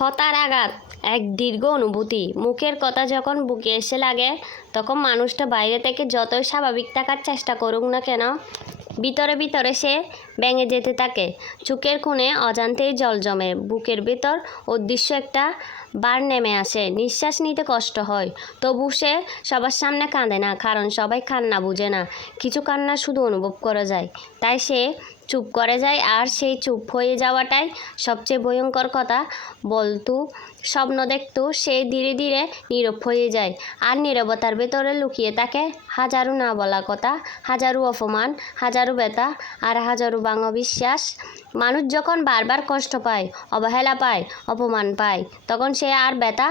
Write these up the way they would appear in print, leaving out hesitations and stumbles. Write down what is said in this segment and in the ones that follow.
কথার আঘাত এক দীর্ঘ অনুভূতি। মুখের কথা যখন বুকে এসে লাগে, তখন মানুষটা বাইরে থেকে যতই স্বাভাবিক থাকার চেষ্টা করুক না কেন, ভিতরে ভিতরে সে ভেঙে যেতে থাকে। চোখের কোণে অজান্তেই জল জমে, বুকের ভেতর অদৃশ্য একটা বার নেমে আসে। নিঃশ্বাস নিতে কষ্ট হয়, তবু সে সবার সামনে কাঁদে না, কারণ সবাই কান্না বুঝে না। কিছু কান্না শুধু অনুভব করা যায়, তাই সে চুপ করে যায়। আর সেই চুপ হয়ে যাওয়াটাই সবচেয়ে ভয়ঙ্কর। কথা বলতো, স্বপ্ন দেখতো, সে ধীরে ধীরে নীরব হয়ে যায়। আর নীরবতার ভেতরে লুকিয়ে থাকে হাজারো না বলা কথা, হাজারো অপমান, হাজারো ব্যথা, আর হাজারো ভাঙা বিশ্বাস। মানুষ যখন বারবার কষ্ট পায়, অবহেলা পায়, অপমান পায়, তখন সে আর ব্যথা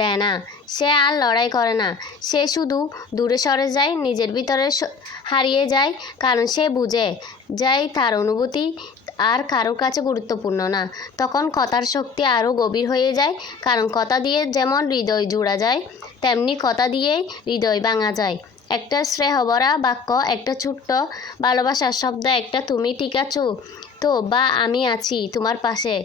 দেয় না, সে আর লড়াই করে না। সে শুধু দূরে সরে যায়, নিজের ভিতরে হারিয়ে যায়, কারণ সে বুঝে যায় তার অনুভূতি আর কারোর কাছে গুরুত্বপূর্ণ না। তখন কথার শক্তি আরও গভীর হয়ে যায়, কারণ কথা দিয়ে যেমন হৃদয় জোড়া যায়, তেমনি কথা দিয়েই হৃদয় ভাঙা যায়। একটা স্নেহভরা বাক্য, একটা ছোট্ট ভালোবাসার শব্দ, একটা তুমি ঠিক আছো তো, বা আমি আছি তোমার পাশে।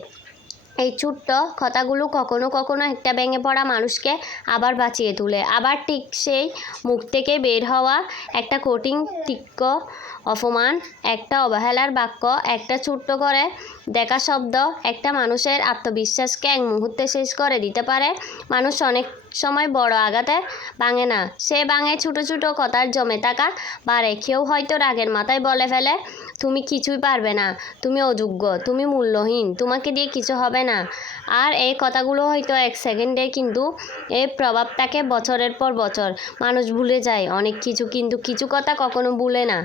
এই ছোট্ট কথাগুলো কখনো কখনো একটা ভেঙে পড়া মানুষকে আবার বাঁচিয়ে তোলে। আবার ঠিক সেই মুখ থেকে বের হওয়া একটা কঠিন তীক্ষ্ণ অপমান, একটা অবহেলার বাক্য, একটা ছোট্ট করে দেখা শব্দ, একটা মানুষের আত্মবিশ্বাসকে এক মুহূর্তে শেষ করে দিতে পারে। মানুষ অনেক সময় বড় আঘাতে ভাঙে না, সে ভাঙে ছোটো ছোটো কথার জমে থাকা বারে। কেউ হয়তো রাগের মাথায় বলে ফেলে, তুমি কিছুই পারবে না, তুমি অযোগ্য, তুমি মূল্যহীন, তোমাকে দিয়ে কিছু হবে না। আর এই কথাগুলো হয়তো এক সেকেন্ডে, কিন্তু এর প্রভাব থাকে বছরের পর বছর। মানুষ ভুলে যায় অনেক কিছু, কিন্তু কিছু কথা কখনো ভুলে না।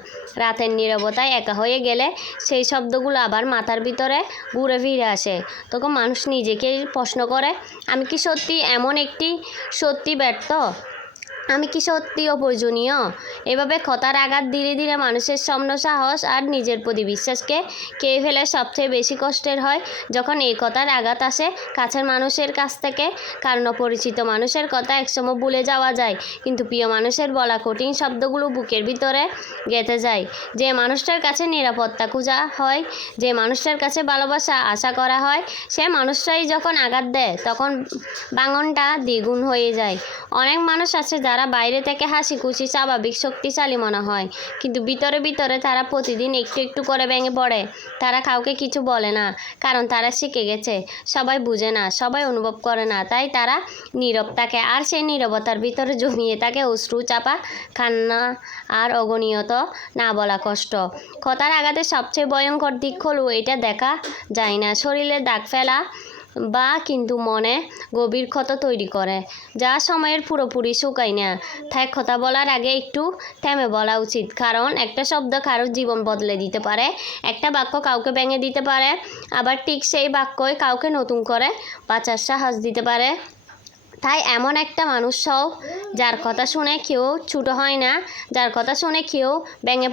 রাতের নীরবতায় একা হয়ে গেলে সেই শব্দগুলো আবার মাথার ভিতরে ঘুরে ফিরে আসে। তখন মানুষ নিজেকে প্রশ্ন করে, আমি কি সত্যি এমন একটি সত্যি ব্যর্থ? আমি কি সত্যি অপ্রয়োজনীয়? এভাবে কথার আঘাত ধীরে ধীরে মানুষের সামনে সাহস আর নিজের প্রতি বিশ্বাসকে খেয়ে ফেলে। সবচেয়ে বেশি কষ্টের হয় যখন এই কথার আঘাত আসে কাছের মানুষের কাছ থেকে, কারণ অপরিচিত মানুষের কথা একসময় ভুলে যাওয়া যায়, কিন্তু প্রিয় মানুষের বলা কঠিন শব্দগুলো বুকের ভিতরে গেঁথে যায়। যে মানুষটার কাছে নিরাপত্তা খোঁজা হয়, যে মানুষটার কাছে ভালোবাসা আশা করা হয়, সে মানুষটাই যখন আঘাত দেয়, তখন ভাঙনটা দ্বিগুণ হয়ে যায়। অনেক মানুষ আছে যারা বাইরে থেকে হাসি খুশি, স্বাভাবিক, শক্তিশালী মনে হয়, কিন্তু ভিতরে ভিতরে তারা প্রতিদিন একটু একটু করে ভেঙে পড়ে। তারা কাউকে কিছু বলে না, কারণ তারা শিখে গেছে সবাই বুঝে না, সবাই অনুভব করে না, তাই তারা নীরব থাকে। আর সেই নীরবতার ভিতরে জমিয়ে থাকে অশ্রু, চাপা কান্না, আর অগণিত না বলা কষ্ট। কথার আঘাতে সবচেয়ে ভয়ঙ্কর দিক হলো এটা দেখা যায় না, শরীরে দাগ ফেলা বা কিন্তু মনে গভীর ক্ষত তৈরি করে, যা সময়ের পুরোপুরি শুকায় না। তাই কথা বলার আগে একটু থেমে বলা উচিত, কারণ একটা শব্দ কারোর জীবন বদলে দিতে পারে, একটা বাক্য কাউকে ভেঙে দিতে পারে, আবার ঠিক সেই বাক্যই কাউকে নতুন করে বাঁচার সাহস দিতে পারে। তাই এমন একটা মানুষ হও যার কথা শুনে কেউ ছোট হয় না, যার কথা শুনে কেউ ভেঙে